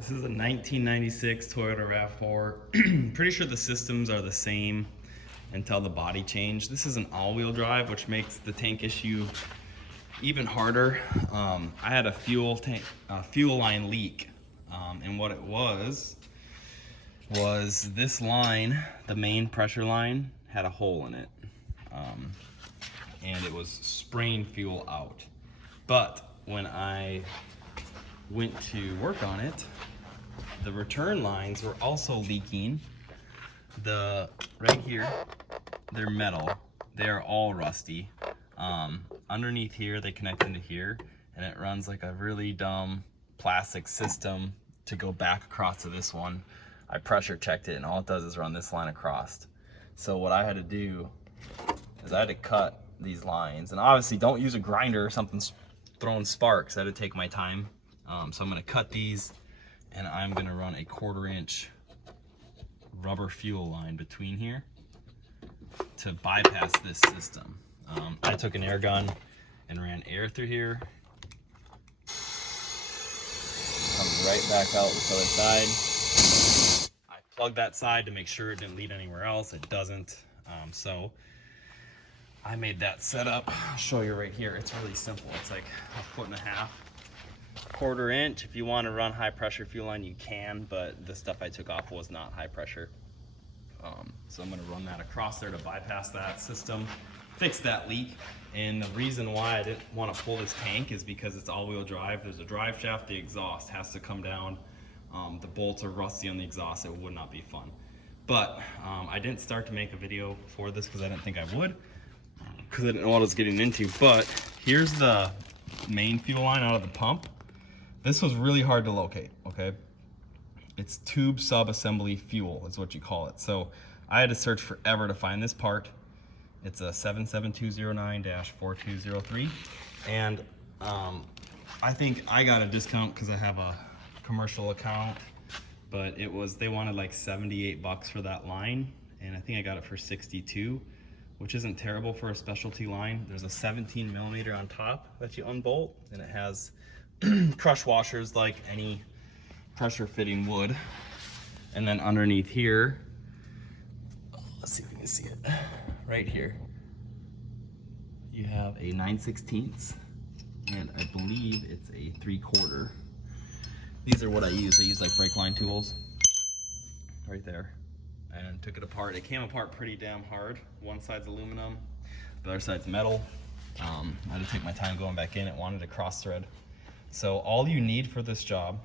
This is a 1996 Toyota RAV4. Pretty sure the systems are the same until the body changed. This is an all-wheel drive, which makes the tank issue even harder. I had a fuel line leak, and what it was this line, the main pressure line, had a hole in it, and it was spraying fuel out. But when I went to work on it, the return lines were also leaking. Right here, they're metal. They are all rusty. Underneath here, they connect into here, and it runs like a really dumb plastic system to go back across to this one. I pressure checked it, and all it does is run this line across. So what I had to do is I had to cut these lines, and obviously don't use a grinder or something throwing sparks. I had to take my time. So I'm gonna cut these, and I'm gonna run a 1/4 inch rubber fuel line between here to bypass this system. I took an air gun and ran air through here. Comes right back out this other side. I plugged that side to make sure it didn't lead anywhere else. It doesn't. So I made that setup. I'll show you right here. It's really simple. It's like 1.5 feet. 1/4 inch. If you want to run high pressure fuel line, you can, but the stuff I took off was not high pressure. So I'm going to run that across there to bypass that system, fix that leak. And the reason why I didn't want to pull this tank is because it's all-wheel drive. There's a drive shaft, the exhaust has to come down. The bolts are rusty on the exhaust. It would not be fun. But I didn't start to make a video for this because I didn't think I would, because I didn't know what I was getting into. But here's the main fuel line out of the pump. This was really hard to locate, okay? It's tube sub-assembly fuel is what you call it. So I had to search forever to find this part. It's a 77209-4203. And I think I got a discount because I have a commercial account, but they wanted like $78 for that line. And I think I got it for 62, which isn't terrible for a specialty line. There's a 17 millimeter on top that you unbolt, and it has crush washers like any pressure fitting would. And then underneath here, let's see if we can see it, right here, you have a 9/16, and I believe it's a 3/4. These are what I use. I use like brake line tools right there, and took it apart. It came apart pretty damn hard. One side's aluminum, the other side's metal. I had to take my time going back in. It wanted to cross thread. So all you need for this job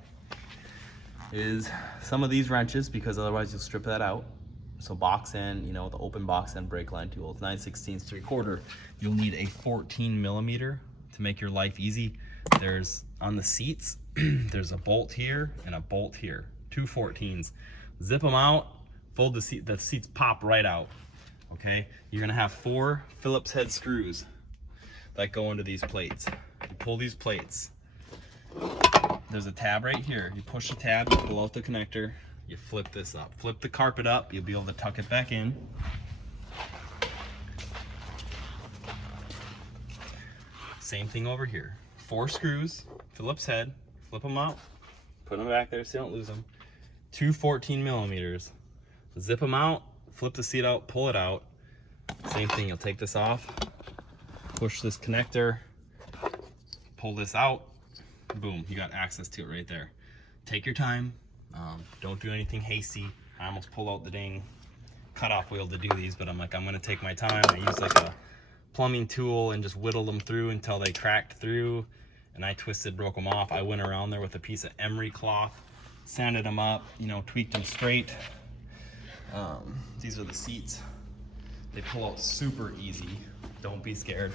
is some of these wrenches, because otherwise you'll strip that out. So box end, you know, the open box end brake line tool. It's 9/16, 3/4. You'll need a 14 millimeter to make your life easy. There's, on the seats, there's a bolt here and a bolt here. 2 14s. Zip them out, fold the seats pop right out. Okay? You're gonna have 4 Phillips head screws that go into these plates. You pull these plates. There's a tab right here. You push the tab, you pull out the connector, you flip this up. Flip the carpet up, you'll be able to tuck it back in. Same thing over here. 4 screws, Phillips head, flip them out, put them back there so you don't lose them. 2 14 millimeters. Zip them out, flip the seat out, pull it out. Same thing, you'll take this off, push this connector, pull this out. Boom, you got access to it right there. Take your time. Don't do anything hasty. I almost pulled out the dang cutoff wheel to do these, but I'm gonna take my time. I use like a plumbing tool and just whittle them through until they cracked through, and I broke them off. I went around there with a piece of emery cloth, sanded them up, you know, tweaked them straight. These are the seats. They pull out super easy. Don't be scared.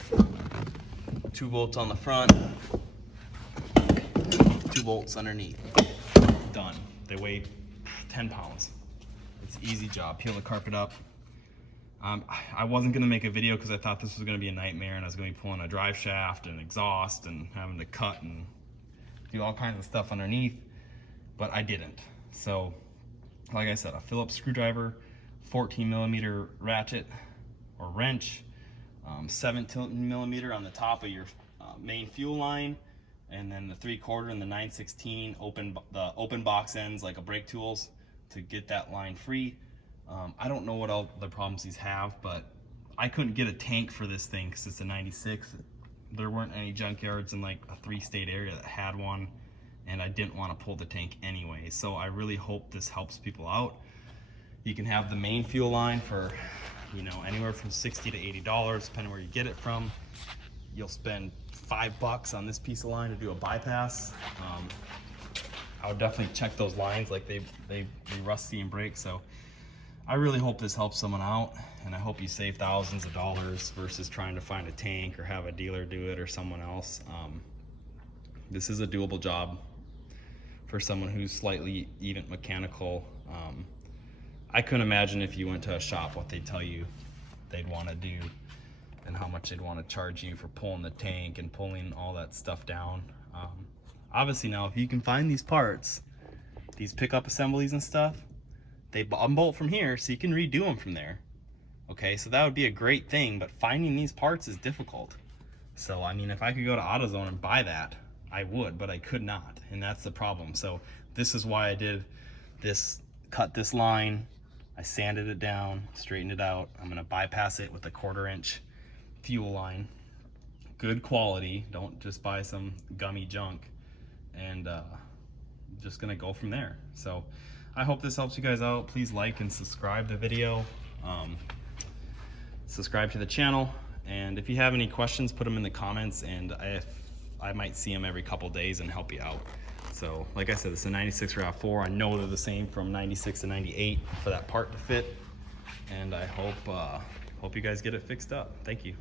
2 bolts on the front, 2 bolts underneath. Done. They weigh 10 pounds. It's an easy job. Peel the carpet up. I wasn't going to make a video because I thought this was going to be a nightmare, and I was going to be pulling a drive shaft and exhaust and having to cut and do all kinds of stuff underneath, but I didn't. So, like I said, a Phillips screwdriver, 14 millimeter ratchet or wrench, 17 millimeter on the top of your main fuel line, and then the 3/4 and the 9/16 the open box ends like a brake tools to get that line free. I don't know what all the problems these have, but I couldn't get a tank for this thing because it's a 96. There weren't any junkyards in like a 3-state area that had one, and I didn't want to pull the tank anyway. So I really hope this helps people out. You can have the main fuel line for, you know, anywhere from $60 to $80, depending where you get it from. You'll spend $5 on this piece of line to do a bypass. I would definitely check those lines, like they rusty and break. So I really hope this helps someone out, and I hope you save thousands of dollars versus trying to find a tank or have a dealer do it or someone else. This is a doable job for someone who's slightly even mechanical. I couldn't imagine if you went to a shop what they'd tell you they'd want to do and how much they'd want to charge you for pulling the tank and pulling all that stuff down. Obviously now, if you can find these parts, these pickup assemblies and stuff, they unbolt from here so you can redo them from there. Okay, so that would be a great thing, but finding these parts is difficult. So I mean, if I could go to AutoZone and buy that, I would, but I could not, and that's the problem. So this is why I did this, cut this line, I sanded it down, straightened it out. I'm gonna bypass it with a 1/4 inch fuel line. Good quality, don't just buy some gummy junk, and just gonna go from there. So I hope this helps you guys out. Please like and subscribe the video. Subscribe to the channel, and if you have any questions, put them in the comments, and I might see them every couple days and help you out. So like I said, this is a 96 RAV4. I know they're the same from 96 to 98 for that part to fit, and I hope you guys get it fixed up. Thank you.